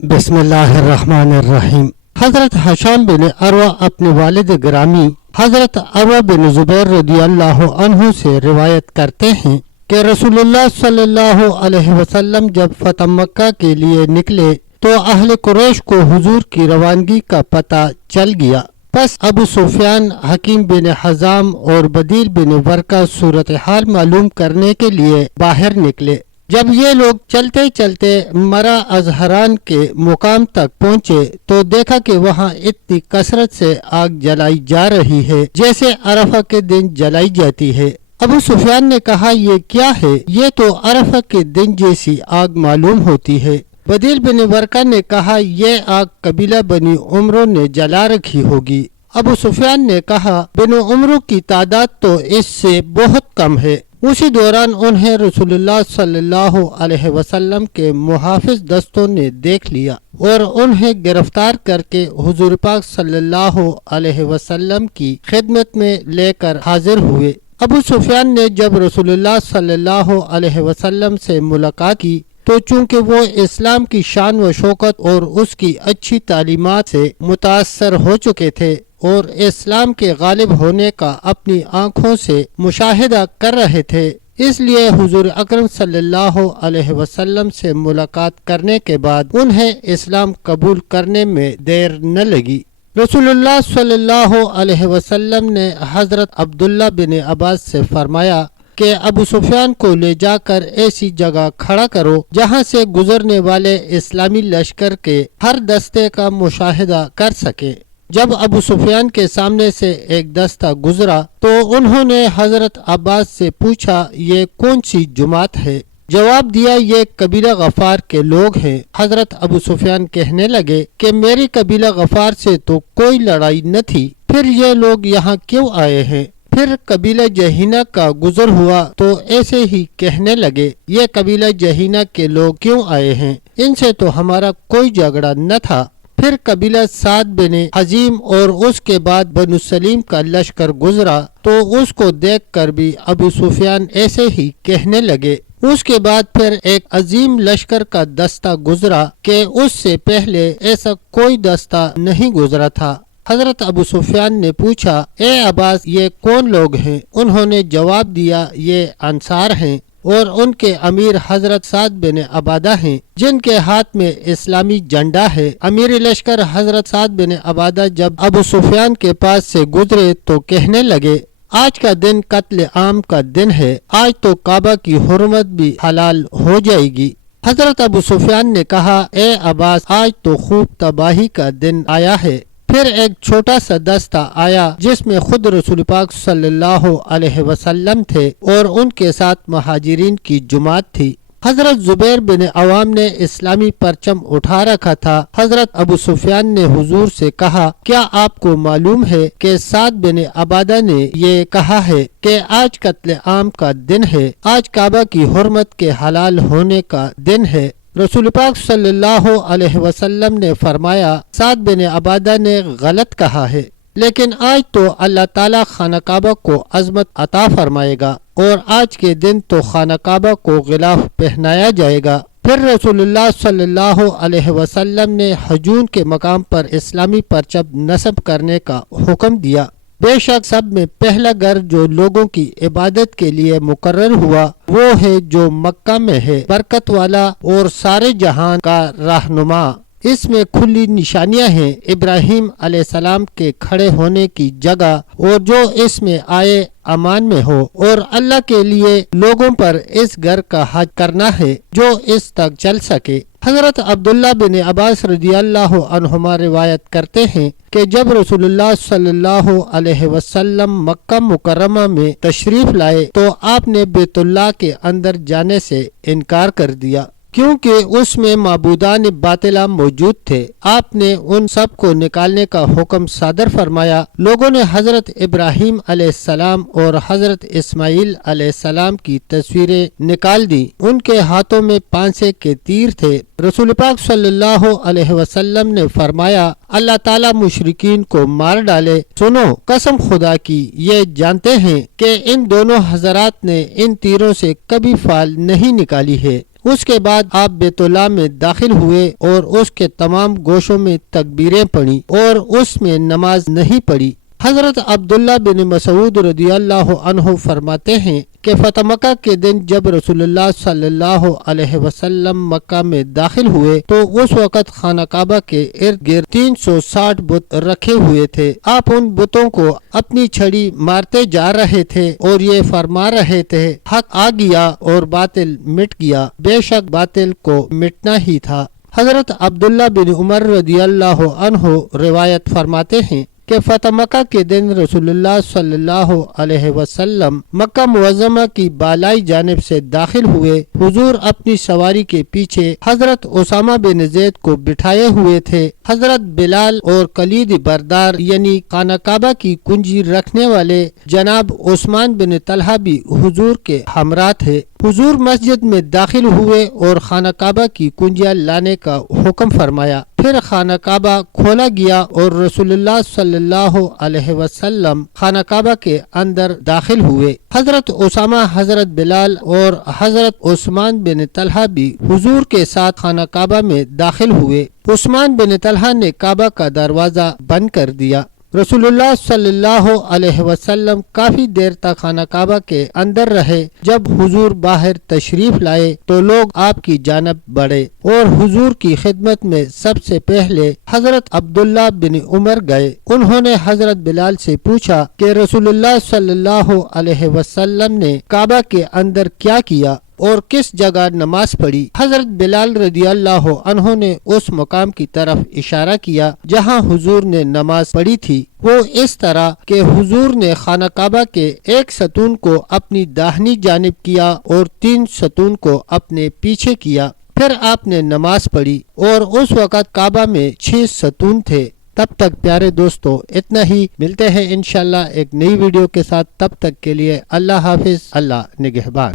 بسم اللہ الرحمن الرحیم۔ حضرت ہشام بن عروہ اپنے والد گرامی حضرت عروہ بن زبیر رضی اللہ عنہ سے روایت کرتے ہیں کہ رسول اللہ صلی اللہ علیہ وسلم جب فتح مکہ کے لیے نکلے تو اہل قریش کو حضور کی روانگی کا پتہ چل گیا۔ پس ابو سفیان، حکیم بن حزام اور بدیل بن ورقہ صورتحال معلوم کرنے کے لیے باہر نکلے۔ جب یہ لوگ چلتے چلتے مرا ازہران کے مقام تک پہنچے تو دیکھا کہ وہاں اتنی کثرت سے آگ جلائی جا رہی ہے جیسے عرفہ کے دن جلائی جاتی ہے۔ ابو سفیان نے کہا، یہ کیا ہے؟ یہ تو عرفہ کے دن جیسی آگ معلوم ہوتی ہے۔ بدیل بن ورقہ نے کہا، یہ آگ قبیلہ بنی عمرو نے جلا رکھی ہوگی۔ ابو سفیان نے کہا، بنو عمرو کی تعداد تو اس سے بہت کم ہے۔ اسی دوران انہیں رسول اللہ صلی اللہ علیہ وسلم کے محافظ دستوں نے دیکھ لیا اور انہیں گرفتار کر کے حضور پاک صلی اللہ علیہ وسلم کی خدمت میں لے کر حاضر ہوئے۔ ابو سفیان نے جب رسول اللہ صلی اللہ علیہ وسلم سے ملاقات کی تو چونکہ وہ اسلام کی شان و شوکت اور اس کی اچھی تعلیمات سے متاثر ہو چکے تھے اور اسلام کے غالب ہونے کا اپنی آنکھوں سے مشاہدہ کر رہے تھے، اس لیے حضور اکرم صلی اللہ علیہ وسلم سے ملاقات کرنے کے بعد انہیں اسلام قبول کرنے میں دیر نہ لگی۔ رسول اللہ صلی اللہ علیہ وسلم نے حضرت عبداللہ بن عباس سے فرمایا کہ ابو سفیان کو لے جا کر ایسی جگہ کھڑا کرو جہاں سے گزرنے والے اسلامی لشکر کے ہر دستے کا مشاہدہ کر سکے۔ جب ابو سفیان کے سامنے سے ایک دستہ گزرا تو انہوں نے حضرت عباس سے پوچھا، یہ کون سی جماعت ہے؟ جواب دیا، یہ قبیلہ غفار کے لوگ ہیں۔ حضرت ابو سفیان کہنے لگے کہ میری قبیلہ غفار سے تو کوئی لڑائی نہ تھی، پھر یہ لوگ یہاں کیوں آئے ہیں؟ پھر قبیلہ جہینہ کا گزر ہوا تو ایسے ہی کہنے لگے، یہ قبیلہ جہینہ کے لوگ کیوں آئے ہیں؟ ان سے تو ہمارا کوئی جھگڑا نہ تھا۔ پھر قبیلہ سعد بن حزیم اور اس کے بعد بنو سلیم کا لشکر گزرا تو اس کو دیکھ کر بھی ابو سفیان ایسے ہی کہنے لگے۔ اس کے بعد پھر ایک عظیم لشکر کا دستہ گزرا کہ اس سے پہلے ایسا کوئی دستہ نہیں گزرا تھا۔ حضرت ابو سفیان نے پوچھا، اے عباس، یہ کون لوگ ہیں؟ انہوں نے جواب دیا، یہ انصار ہیں اور ان کے امیر حضرت سعد بن عبادہ ہیں جن کے ہاتھ میں اسلامی جھنڈا ہے۔ امیر لشکر حضرت سعد بن عبادہ جب ابو سفیان کے پاس سے گزرے تو کہنے لگے، آج کا دن قتل عام کا دن ہے، آج تو کعبہ کی حرمت بھی حلال ہو جائے گی۔ حضرت ابو سفیان نے کہا، اے عباس، آج تو خوب تباہی کا دن آیا ہے۔ پھر ایک چھوٹا سا دستہ آیا جس میں خود رسول پاک صلی اللہ علیہ وسلم تھے اور ان کے ساتھ مہاجرین کی جماعت تھی۔ حضرت زبیر بن عوام نے اسلامی پرچم اٹھا رکھا تھا۔ حضرت ابو سفیان نے حضور سے کہا، کیا آپ کو معلوم ہے کہ سعد بن عبادہ نے یہ کہا ہے کہ آج قتل عام کا دن ہے، آج کعبہ کی حرمت کے حلال ہونے کا دن ہے؟ رسول پاک صلی اللہ علیہ وسلم نے فرمایا، سعد بن عبادہ نے غلط کہا ہے، لیکن آج تو اللہ تعالی خانہ کعبہ کو عظمت عطا فرمائے گا اور آج کے دن تو خانہ کعبہ کو غلاف پہنایا جائے گا۔ پھر رسول اللہ صلی اللہ علیہ وسلم نے ہجون کے مقام پر اسلامی پرچم نصب کرنے کا حکم دیا۔ بے شک سب میں پہلا گھر جو لوگوں کی عبادت کے لیے مقرر ہوا وہ ہے جو مکہ میں ہے، برکت والا اور سارے جہان کا رہنما۔ اس میں کھلی نشانیاں ہیں، ابراہیم علیہ السلام کے کھڑے ہونے کی جگہ، اور جو اس میں آئے امان میں ہو، اور اللہ کے لیے لوگوں پر اس گھر کا حج کرنا ہے جو اس تک چل سکے۔ حضرت عبداللہ بن عباس رضی اللہ عنہما روایت کرتے ہیں کہ جب رسول اللہ صلی اللہ علیہ وسلم مکہ مکرمہ میں تشریف لائے تو آپ نے بیت اللہ کے اندر جانے سے انکار کر دیا کیونکہ اس میں معبودان باطلہ موجود تھے۔ آپ نے ان سب کو نکالنے کا حکم صادر فرمایا۔ لوگوں نے حضرت ابراہیم علیہ السلام اور حضرت اسماعیل علیہ السلام کی تصویریں نکال دی، ان کے ہاتھوں میں پانسے کے تیر تھے۔ رسول پاک صلی اللہ علیہ وسلم نے فرمایا، اللہ تعالیٰ مشرکین کو مار ڈالے۔ سنو، قسم خدا کی، یہ جانتے ہیں کہ ان دونوں حضرات نے ان تیروں سے کبھی فال نہیں نکالی ہے۔ اس کے بعد آپ بیت اللہ میں داخل ہوئے اور اس کے تمام گوشوں میں تکبیریں پڑھی اور اس میں نماز نہیں پڑھی۔ حضرت عبداللہ بن مسعود رضی اللہ عنہ فرماتے ہیں کہ فتح مکہ کے دن جب رسول اللہ صلی اللہ علیہ وسلم مکہ میں داخل ہوئے تو اس وقت خانہ کعبہ کے ارد گرد 360 بت رکھے ہوئے تھے۔ آپ ان بتوں کو اپنی چھڑی مارتے جا رہے تھے اور یہ فرما رہے تھے، حق آ گیا اور باطل مٹ گیا، بے شک باطل کو مٹنا ہی تھا۔ حضرت عبداللہ بن عمر رضی اللہ عنہ روایت فرماتے ہیں کہ فتح مکہ کے دن رسول اللہ صلی اللہ علیہ وسلم مکہ معظمہ کی بالائی جانب سے داخل ہوئے۔ حضور اپنی سواری کے پیچھے حضرت اسامہ بن زید کو بٹھائے ہوئے تھے۔ حضرت بلال اور کلید بردار یعنی خانہ کعبہ کی کنجی رکھنے والے جناب عثمان بن طلحہ بھی حضور کے ہمراہ تھے۔ حضور مسجد میں داخل ہوئے اور خانہ کعبہ کی کنجیاں لانے کا حکم فرمایا۔ پھر خانہ کعبہ کھولا گیا اور رسول اللہ صلی اللہ علیہ وسلم خانہ کعبہ کے اندر داخل ہوئے۔ حضرت اسامہ، حضرت بلال اور حضرت عثمان بن طلحہ بھی حضور کے ساتھ خانہ کعبہ میں داخل ہوئے۔ عثمان بن طلحہ نے کعبہ کا دروازہ بند کر دیا۔ رسول اللہ صلی اللہ علیہ وسلم کافی دیر تک خانہ کعبہ کے اندر رہے۔ جب حضور باہر تشریف لائے تو لوگ آپ کی جانب بڑھے اور حضور کی خدمت میں سب سے پہلے حضرت عبداللہ بن عمر گئے۔ انہوں نے حضرت بلال سے پوچھا کہ رسول اللہ صلی اللہ علیہ وسلم نے کعبہ کے اندر کیا کیا اور کس جگہ نماز پڑھی؟ حضرت بلال رضی اللہ عنہ نے اس مقام کی طرف اشارہ کیا جہاں حضور نے نماز پڑھی تھی۔ وہ اس طرح کہ حضور نے خانہ کعبہ کے ایک ستون کو اپنی داہنی جانب کیا اور 3 ستون کو اپنے پیچھے کیا۔ پھر آپ نے نماز پڑھی اور اس وقت کعبہ میں 6 ستون تھے۔ تب تک پیارے دوستو اتنا ہی، ملتے ہیں انشاءاللہ ایک نئی ویڈیو کے ساتھ۔ تب تک کے لیے اللہ حافظ، اللہ نگہبان۔